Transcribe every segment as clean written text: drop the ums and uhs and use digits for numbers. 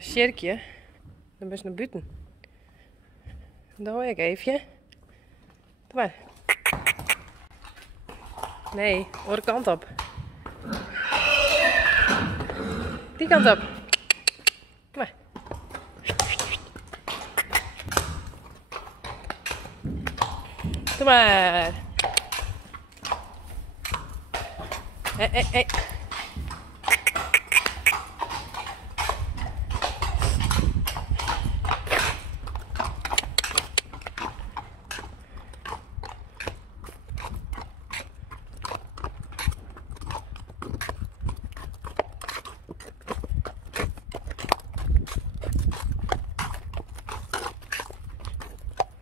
Sjerkje, dan ben je naar buiten. Dan hoor ik even. Doe maar. Nee, andere kant op. Die kant op. Doe maar. Doe maar. Hey.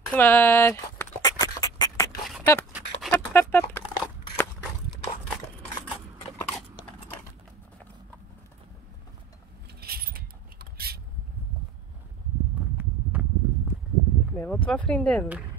Kom maar. Hup. Ik ben wel 2 vriendinnen.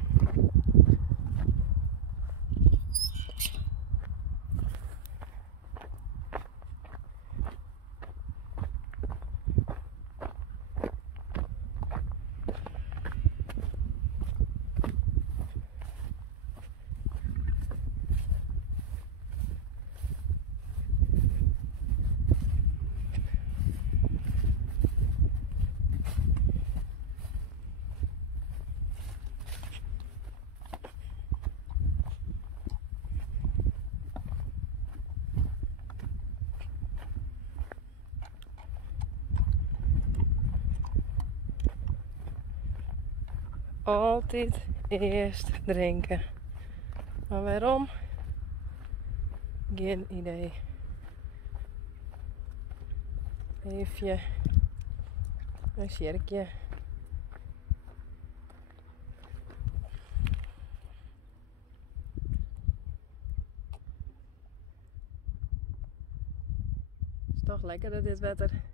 Altijd eerst drinken. Maar waarom? Geen idee. Even een sjerkje. Het is toch lekker dit wetter.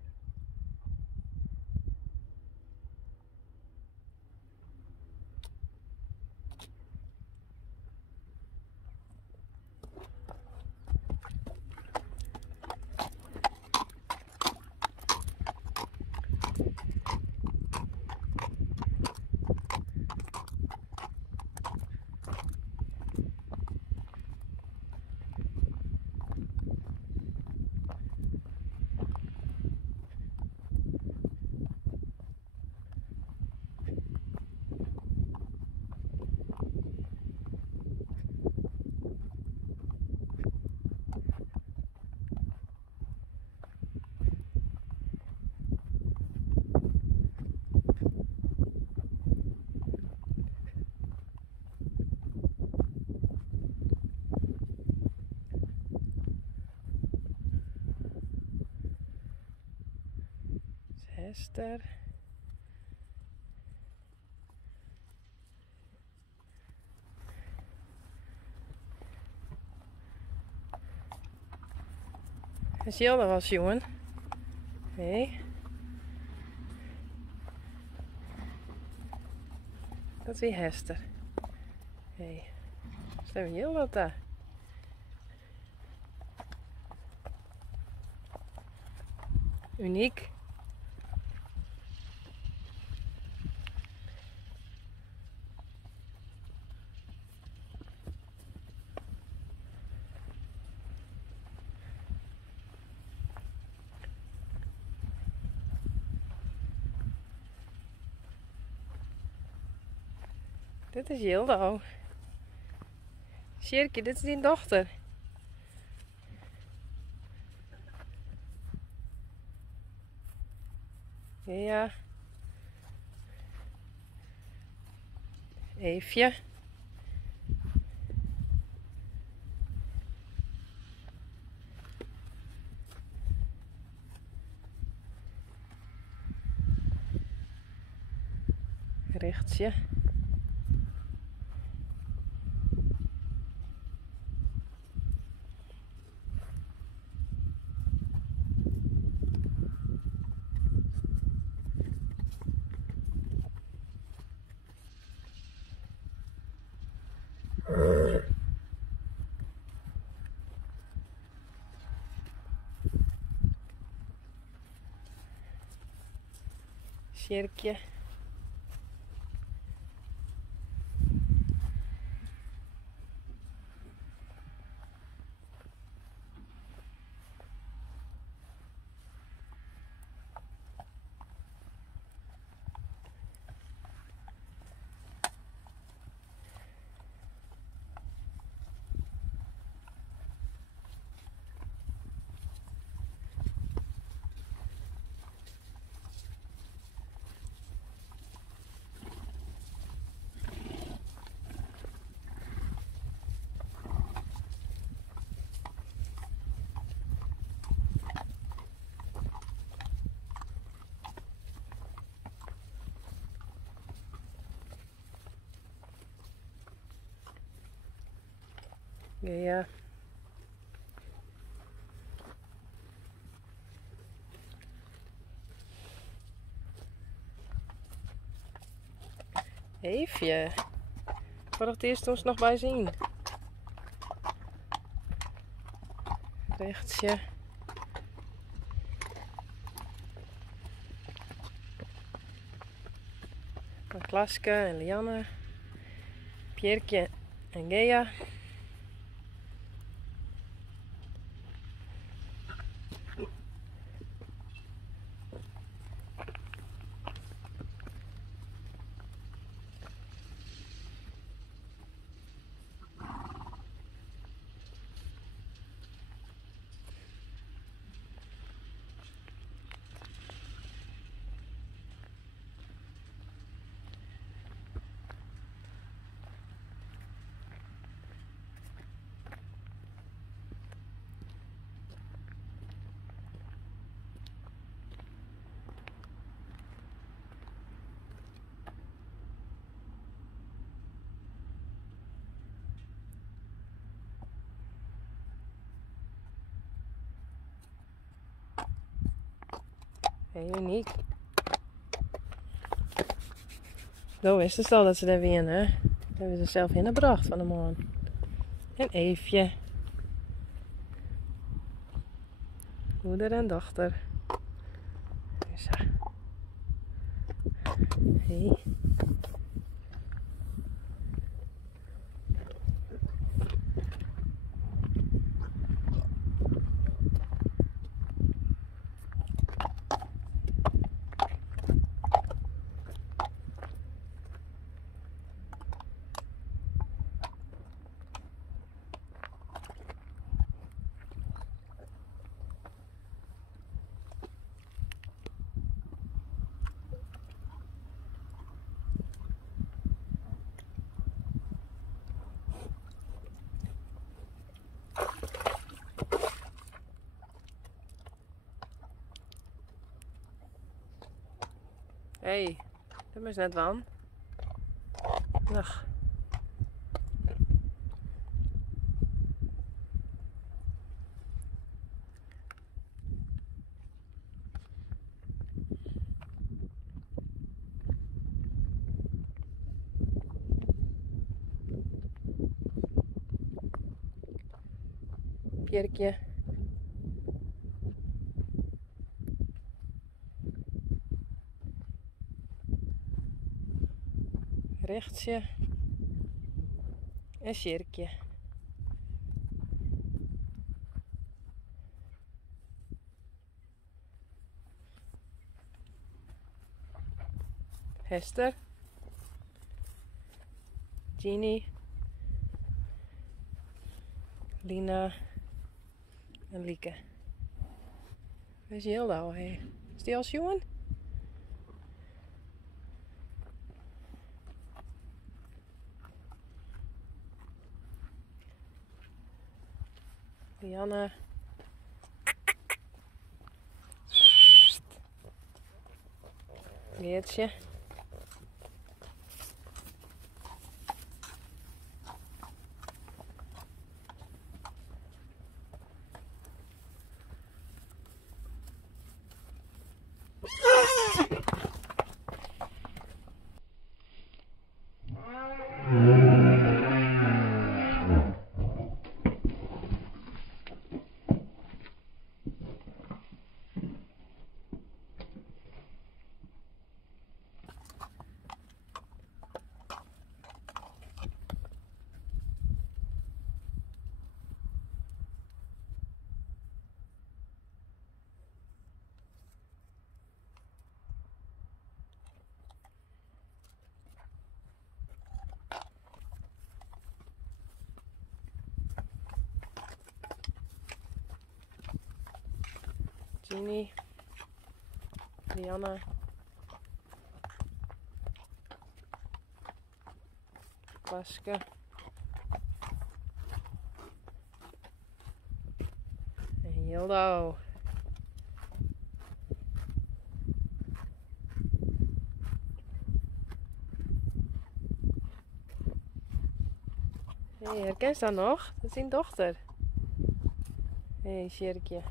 Hester. Is Jilda was jongen? Nee. Dat is weer Hester. Hé. Stem Jilda daar? Uniek. Dit is Jildo. Sjerkje, dit is die dochter. Ja. Eefje. Richtje. Sjerkje. Ja. Eefje. Waar het eerst ons nog bij zien. Rechtsje. Klaske en Lianne. Pierkje en Gea. Heel uniek. Zo is het al dat ze daar weer in, hè? Dat hebben ze zelf ingebracht van de morgen. En Eefje. Moeder en dochter. Zo. Hey. Hey, dat is net wan. Dag. Pierkje. Rechtsje. En Sjerkje. Hester. Ginny. Lina. En Lieke. Waar is Hilda al heen? Is die al jongen? Lianne. Geertje. Ginny, Diana, Klaske, en Hildo. Hé, herken je dat nog? Dat is zijn dochter. Hé, Sjerkje.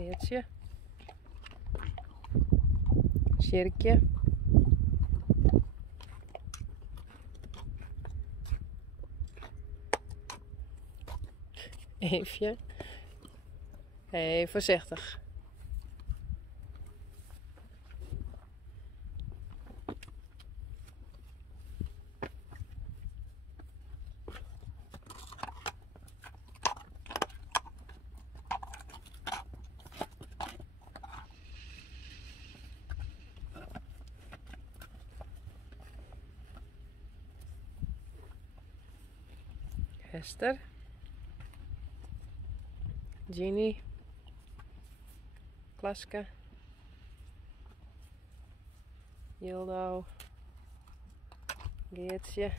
Geertje. Sjerkje. Eefje. Hé, voorzichtig. Hester. Ginny. Klaske. Hildo. Geertje.